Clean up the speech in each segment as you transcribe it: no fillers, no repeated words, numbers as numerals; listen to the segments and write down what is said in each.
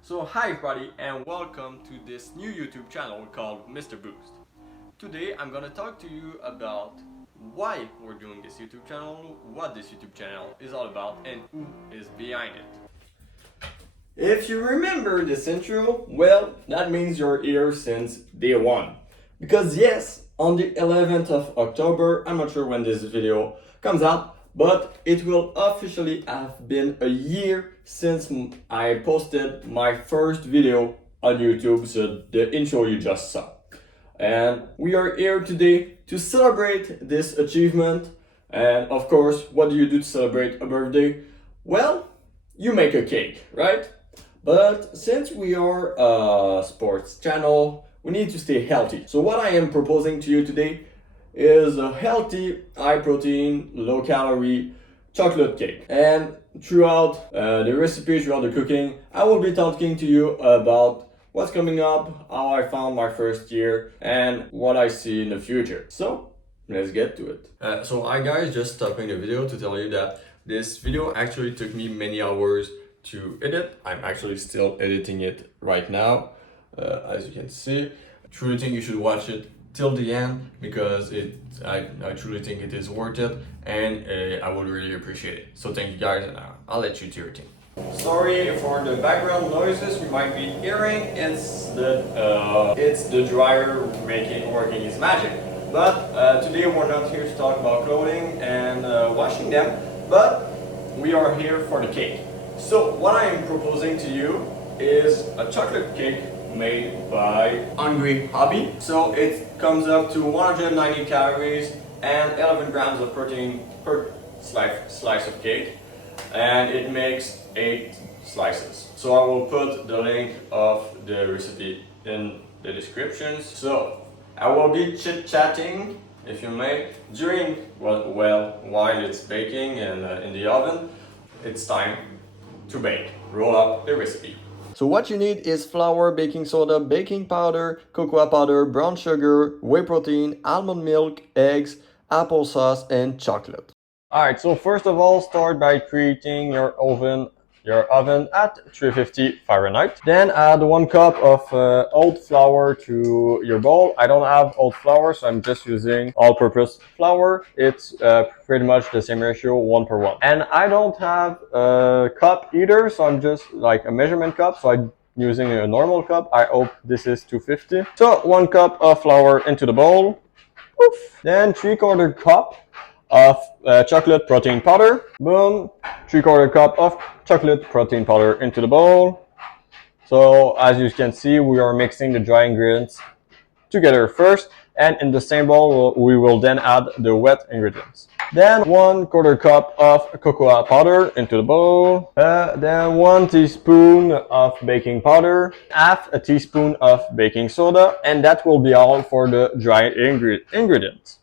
So hi everybody and welcome to this new YouTube channel called Mr. Boost. Today I'm gonna talk to you about why we're doing this YouTube channel, what this YouTube channel is all about, and who is behind it. If you remember this intro, well, that means you're here since day one. Because yes, on the 11th of October, I'm not sure when this video comes out, but it will officially have been a year since I posted my first video on YouTube, so the intro you just saw. And we are here today to celebrate this achievement. And of course, what do you do to celebrate a birthday? Well, you make a cake, right? But since we are a sports channel, we need to stay healthy. So what I am proposing to you today is a healthy, high protein, low calorie chocolate cake. And throughout the recipe, throughout the cooking, I will be talking to you about what's coming up, how I found my first year, and what I see in the future. So let's get to it. So hi guys, just stopping the video to tell you that this video actually took me many hours to edit. I'm actually still editing it right now, as you can see. Truly think you should watch it till the end because I truly think it is worth it, and I would really appreciate it. So thank you guys, and I'll let you do your thing. Sorry for the background noises you might be hearing. It's the dryer working its magic. But today we're not here to talk about clothing and washing them, but we are here for the cake. So what I am proposing to you is a chocolate cake made by Hungry Hobby. So it comes up to 190 calories and 11 grams of protein per slice of cake, and it makes 8 slices. So I will put the link of the recipe in the description. So I will be chit-chatting, if you may, during while it's baking and in the oven. It's time to bake. Roll up the recipe. So what you need is flour, baking soda, baking powder, cocoa powder, brown sugar, whey protein, almond milk, eggs, applesauce, and chocolate. Alright, so first of all, start by preheating your oven at 350 Fahrenheit. Then add 1 cup of oat flour to your bowl. I don't have oat flour, so I'm just using all-purpose flour. It's pretty much the same ratio, 1:1. And I don't have a cup either, so I'm just like a measurement cup, so I'm using a normal cup. I hope this is 250. So 1 cup of flour into the bowl. Oof. Then 3/4 cup of chocolate protein powder. Boom. 3/4 cup of chocolate protein powder into the bowl. So as you can see, we are mixing the dry ingredients together first, and in the same bowl we will then add the wet ingredients. Then 1/4 cup of cocoa powder into the bowl. Then 1 teaspoon of baking powder, half a teaspoon of baking soda, and that will be all for the dry ingredients.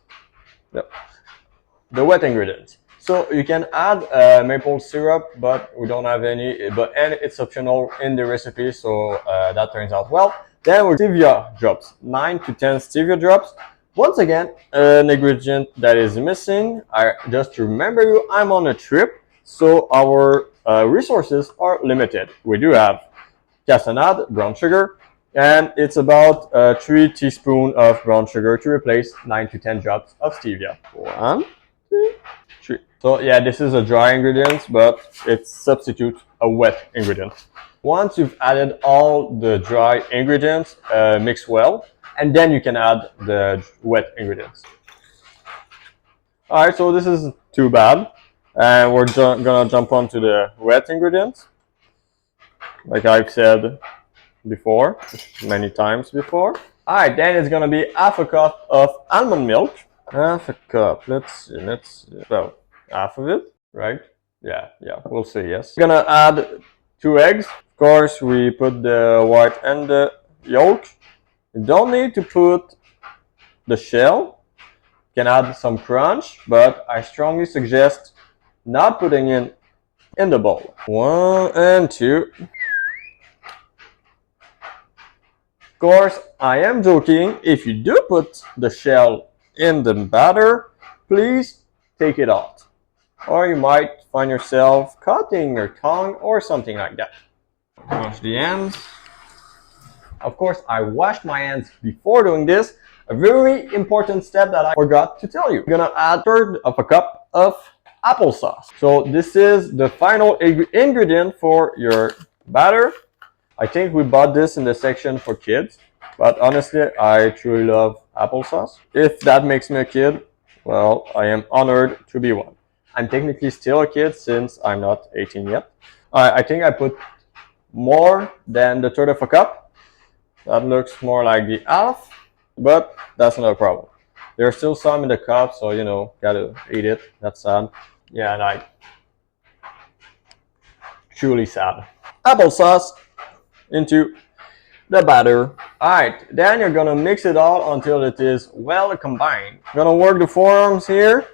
Yep. The wet ingredients. So you can add maple syrup, but we don't have any, and it's optional in the recipe, so that turns out well. Then we're stevia drops, 9 to 10 stevia drops. Once again, an ingredient that is missing. Just to remember you, I'm on a trip, so our resources are limited. We do have cassonade, brown sugar, and it's about 3 teaspoons of brown sugar to replace 9 to 10 drops of stevia. 1, 2, 3. So yeah, this is a dry ingredient, but it substitutes a wet ingredient. Once you've added all the dry ingredients, mix well, and then you can add the wet ingredients. Alright, so this is too bad, and we're gonna jump on to the wet ingredients. Like I've said before, many times before. Alright, then it's gonna be half a cup of almond milk. Half a cup. Let's see. So half of it, right? Yeah, we'll see. Yes. Gonna add 2 eggs. Of course, we put the white and the yolk. You don't need to put the shell. You can add some crunch, but I strongly suggest not putting it in the bowl. 1 and 2. Of course, I am joking. If you do put the shell in the batter, please take it out. or you might find yourself cutting your tongue or something like that. Wash the hands. Of course, I washed my hands before doing this. A very important step that I forgot to tell you. I'm gonna add 1/3 of a cup of applesauce. So this is the final ingredient for your batter. I think we bought this in the section for kids, but honestly, I truly love applesauce. If that makes me a kid, well, I am honored to be one. I'm technically still a kid since I'm not 18 yet. I think I put more than the 1/3 of a cup. That looks more like the half, but that's not a problem. There's still some in the cup, so you know, gotta eat it. That's sad. Yeah, like truly sad. Applesauce into the batter. Alright, then you're gonna mix it all until it is well combined. Gonna work the forearms here.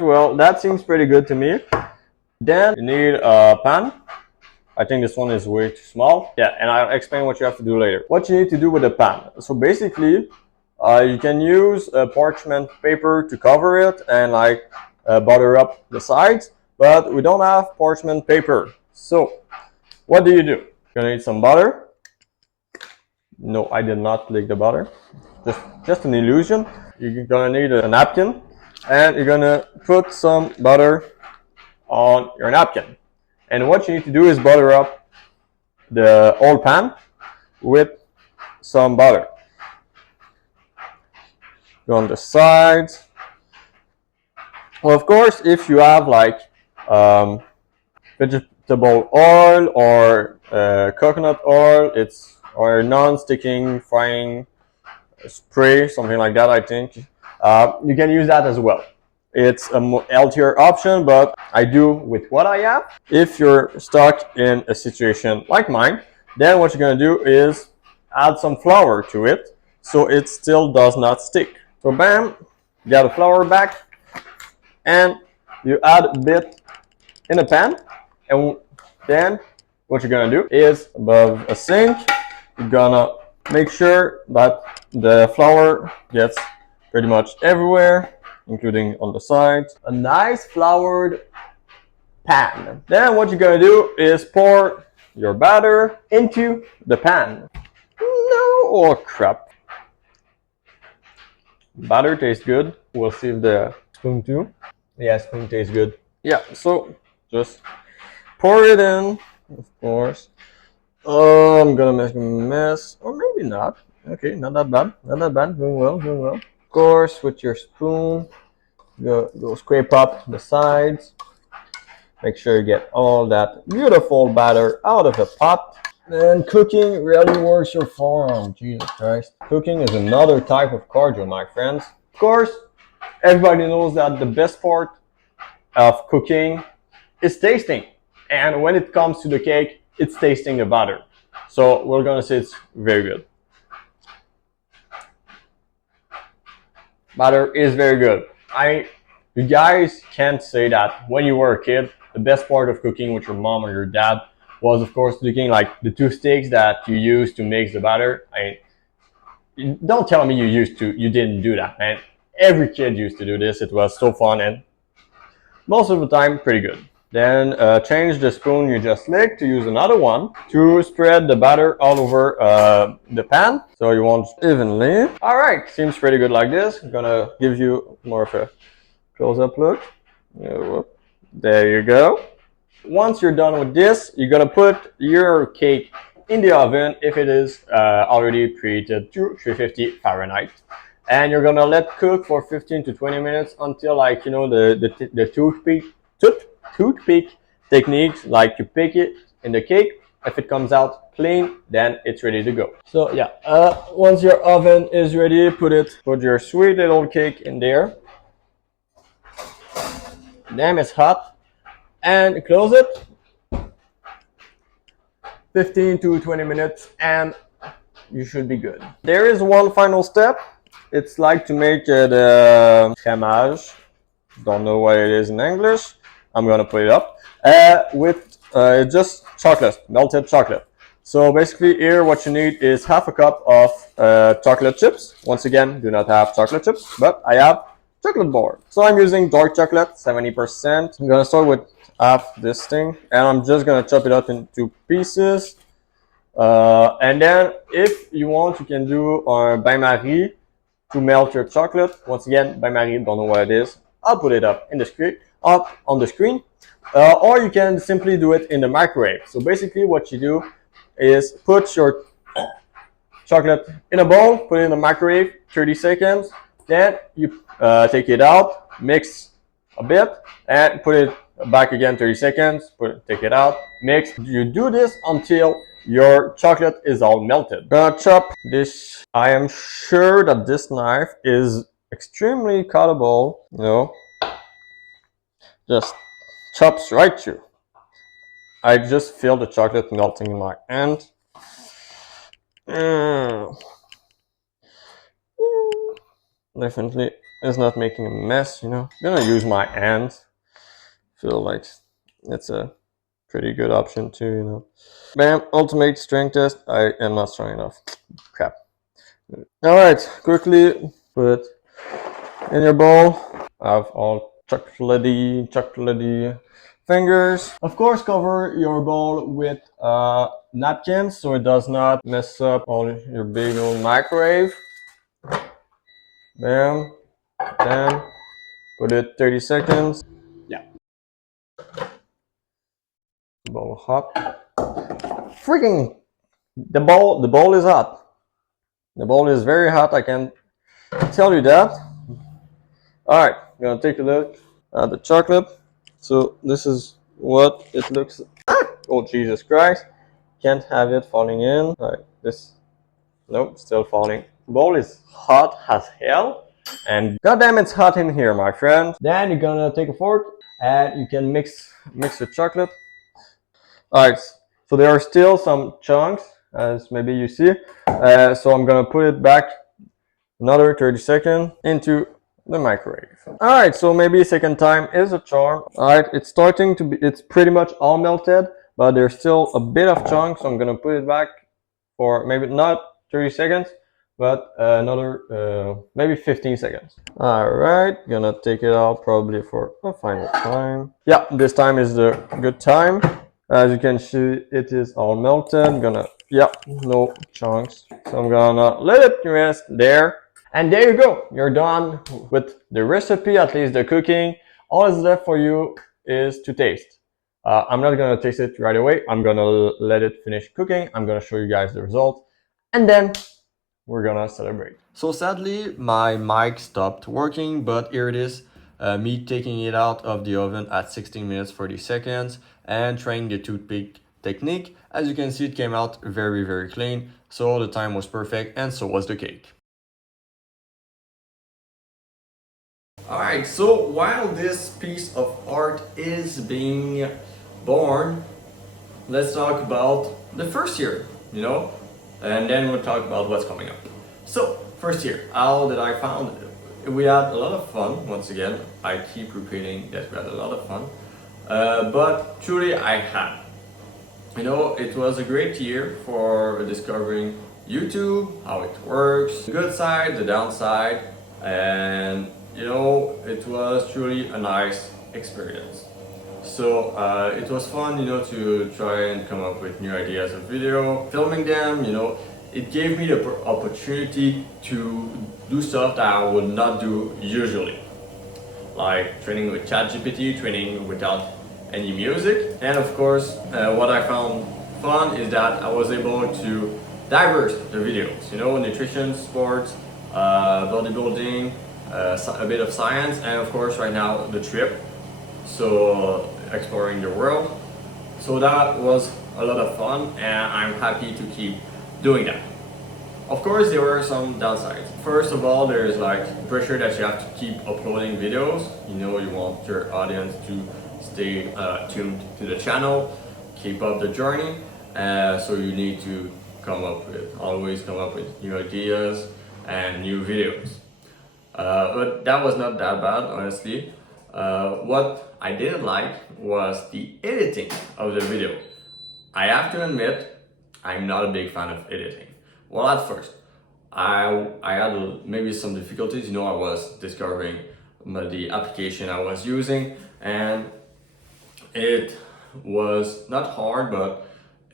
Well, that seems pretty good to me. Then you need a pan. I think this one is way too small. Yeah, and I'll explain what you have to do later. What you need to do with the pan. So basically, you can use a parchment paper to cover it and like butter up the sides, but we don't have parchment paper. So what do? You're gonna need some butter. No, I did not lick the butter. Just an illusion. You're gonna need a napkin, and you're gonna put some butter on your napkin. And what you need to do is butter up the whole pan with some butter. Go on the sides. Well, of course, if you have like vegetable oil or coconut oil, or non-sticking frying spray, something like that, I think you can use that as well. It's a more healthier option, but I do with what I have. If you're stuck in a situation like mine, then what you're gonna do is add some flour to it so it still does not stick. So bam, you got the flour back, and you add a bit in a pan, and then what you're gonna do is above a sink, you're gonna make sure that the flour gets pretty much everywhere, including on the sides. A nice floured pan. Then what you're gonna do is pour your batter into the pan. No, oh crap. Batter tastes good. We'll see if the spoon too. Yeah, spoon tastes good. Yeah, so just pour it in, of course. Oh, I'm gonna make a mess, or maybe not. Okay, not that bad. Not that bad. Doing well, doing well. Of course, with your spoon, go scrape up the sides. Make sure you get all that beautiful batter out of the pot. And cooking really works your forearm. Jesus Christ. Cooking is another type of cardio, my friends. Of course, everybody knows that the best part of cooking is tasting. And when it comes to the cake, it's tasting the batter. So we're gonna say it's very good. Batter is very good. You guys can't say that when you were a kid, the best part of cooking with your mom or your dad was, of course, taking like the 2 sticks that you used to mix the batter. Don't tell me you didn't do that, man. Every kid used to do this. It was so fun, and most of the time pretty good. Then change the spoon you just licked to use another one to spread the batter all over the pan, so you want evenly. All right, seems pretty good like this. I'm gonna give you more of a close-up look. There you go. Once you're done with this, you're gonna put your cake in the oven if it is already preheated to 350 Fahrenheit. And you're gonna let cook for 15 to 20 minutes until, like, you know, the toothpick techniques, like you pick it in the cake. If it comes out clean, then it's ready to go. So yeah, once your oven is ready, put your sweet little cake in there. Damn, it's hot. And close it. 15 to 20 minutes and you should be good. There is one final step. It's like to make the crémage. Don't know what it is in English. I'm gonna put it up with just chocolate, melted chocolate. So basically here what you need is half a cup of chocolate chips. Once again, do not have chocolate chips, but I have chocolate bar. So I'm using dark chocolate, 70%. I'm gonna start with half this thing, and I'm just gonna chop it up into pieces. And then if you want, you can do bain-marie to melt your chocolate. Once again, bain-marie, don't know what it is. I'll put it up on the screen. Or you can simply do it in the microwave. So basically what you do is put your chocolate in a bowl, put it in the microwave, 30 seconds. Then you take it out, mix a bit, and put it back again, 30 seconds, take it out, mix. You do this until your chocolate is all melted. Gonna chop this. I am sure that this knife is extremely cuttable, you know, just chops right through. I just feel the chocolate melting in my hand. Definitely is not making a mess, you know. I'm gonna use my hands. Feel like it's a pretty good option too, you know. Bam, ultimate strength test. I am not strong enough. Crap. Alright, quickly put it in your bowl. I have all chocolatey fingers. Of course, cover your bowl with napkins so it does not mess up all your big old microwave. Bam, bam. Put it 30 seconds. Yeah. Bowl hot. Freaking the bowl is hot. The bowl is very hot, I can tell you that. Alright, I'm gonna take a look at the chocolate. So this is what it looks like. Oh Jesus Christ. Can't have it falling in. Alright, this nope, still falling. The bowl is hot as hell. And goddamn it's hot in here, my friend. Then you're gonna take a fork and you can mix the chocolate. Alright, so there are still some chunks, as maybe you see. So I'm gonna put it back another 30 seconds into the microwave. Alright, so maybe a second time is a charm. Alright, it's starting to be, it's pretty much all melted, but there's still a bit of chunks, so I'm gonna put it back for maybe not 30 seconds, but another maybe 15 seconds. Alright, gonna take it out probably for a final time. Yeah, this time is the good time. As you can see, it is all melted. I'm gonna, yeah, no chunks. So I'm gonna let it rest there. And there you go. You're done with the recipe, at least the cooking. All that's left for you is to taste. I'm not gonna taste it right away. I'm gonna let it finish cooking. I'm gonna show you guys the results. And then we're gonna celebrate. So sadly, my mic stopped working, but here it is. Me taking it out of the oven at 16 minutes 40 seconds and trying the toothpick technique. As you can see, it came out very, very clean. So the time was perfect and so was the cake. Alright, so while this piece of art is being born, let's talk about the first year, you know, and then we'll talk about what's coming up. So, first year, how did I found it? We had a lot of fun. Once again, I keep repeating that we had a lot of fun, but truly I had. You know, it was a great year for discovering YouTube, how it works, the good side, the downside, and you know, it was truly a nice experience. So it was fun, you know, to try and come up with new ideas of video, filming them, you know. It gave me the opportunity to do stuff that I would not do usually. Like training with ChatGPT, training without any music. And of course, what I found fun is that I was able to diverse the videos, you know, nutrition, sports, bodybuilding, a bit of science, and of course right now the trip. So exploring the world. So that was a lot of fun and I'm happy to keep doing that. Of course there were some downsides. First of all, there's like pressure that you have to keep uploading videos. You know, you want your audience to stay tuned to the channel, keep up the journey. So you need to always come up with new ideas and new videos. But that was not that bad, honestly. What I didn't like was the editing of the video. I have to admit, I'm not a big fan of editing. Well, at first, I had maybe some difficulties. You know, I was discovering the application I was using, and it was not hard, but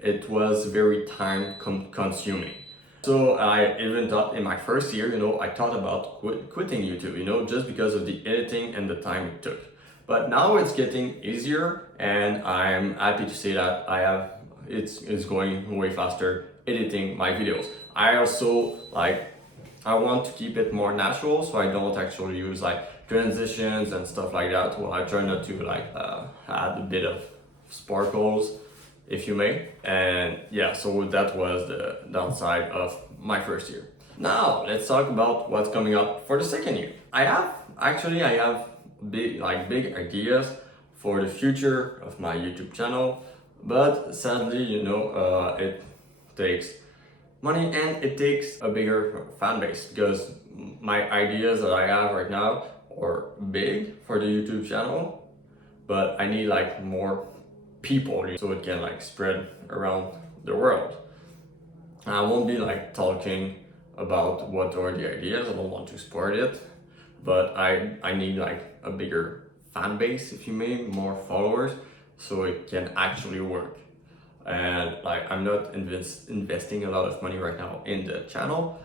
it was very time consuming. So I even thought in my first year, you know, I thought about quitting YouTube, you know, just because of the editing and the time it took. But now it's getting easier, and I'm happy to say that it's going way faster editing my videos. I also I want to keep it more natural, so I don't actually use like transitions and stuff like that. Well, I try not to add a bit of sparkles, if you may. And yeah, so that was the downside of my first year. Now let's talk about what's coming up for the second year. I have big ideas for the future of my YouTube channel, but sadly, you know, it takes money and it takes a bigger fan base, because my ideas that I have right now are big for the YouTube channel, but I need like more people so it can like spread around the world. I won't be like talking about what are the ideas. I don't want to spoil it, but I need like a bigger fan base, if you may, more followers, so it can actually work. And like, I'm not investing a lot of money right now in the channel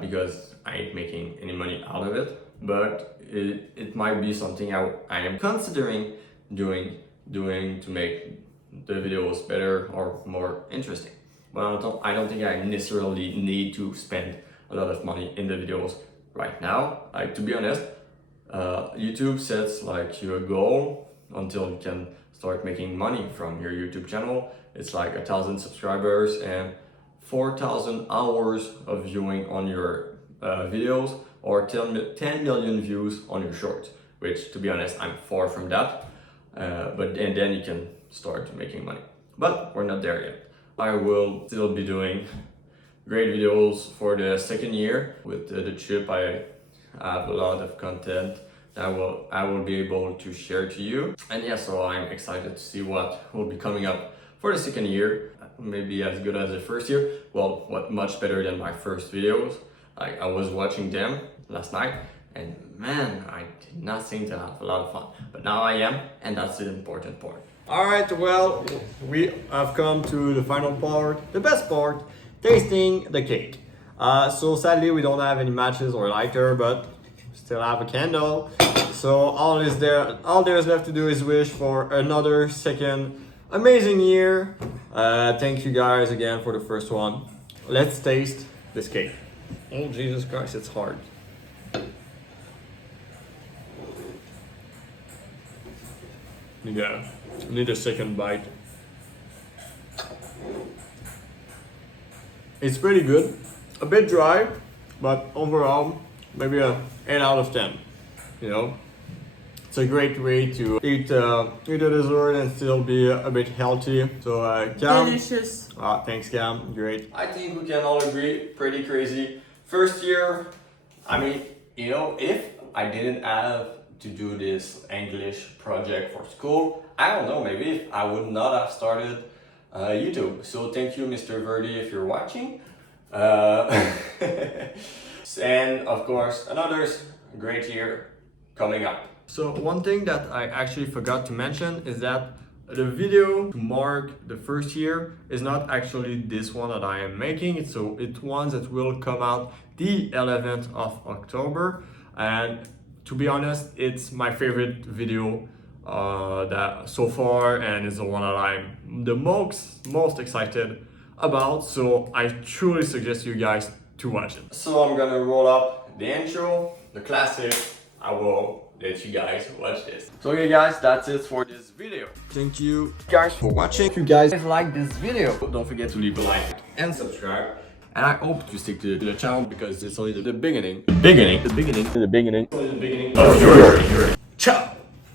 because I ain't making any money out of it, but it might be something I am considering doing to make the videos better or more interesting. But I don't think I necessarily need to spend a lot of money in the videos right now. Like, to be honest, YouTube sets like you a goal until you can start making money from your YouTube channel. It's like 1,000 subscribers and 4,000 hours of viewing on your videos, or 10 million views on your shorts, which, to be honest, I'm far from that. And then you can start making money. But we're not there yet. I will still be doing great videos for the second year. With the chip, I have a lot of content that I will be able to share to you. And yeah, so I'm excited to see what will be coming up for the second year. Maybe as good as the first year. Well, what much better than my first videos. I was watching them last night, and man, I did not seem to have a lot of fun. But now I am, and that's the important part. Alright, well, we have come to the final part, the best part, tasting the cake. So sadly we don't have any matches or lighter, but we still have a candle. So all there's left to do is wish for another second amazing year. Thank you guys again for the first one. Let's taste this cake. Oh Jesus Christ, it's hard. Yeah, need a second bite. It's pretty good. A bit dry, but overall, maybe a 8 out of 10. You know, it's a great way to eat a dessert and still be a bit healthy. So, Cam. Delicious. Thanks, Cam. Great. I think we can all agree, pretty crazy. First year, I mean, you know, if I didn't have to do this English project for school, I don't know, maybe I would not have started YouTube. So thank you, Mr. Verdi, if you're watching. And of course, another great year coming up. So one thing that I actually forgot to mention is that the video to mark the first year is not actually this one that I am making. It's one that will come out the 11th of October. And to be honest, it's my favorite video that so far, and it's the one that I'm the most excited about. So I truly suggest you guys to watch it. So I'm gonna roll up the intro, the classic. I will let you guys watch this. So okay guys, that's it for this video. Thank you guys for watching. If you guys like this video, don't forget to leave a like and subscribe. And I hope to stick to the channel because it's only the beginning. Only the beginning of your journey. Ciao!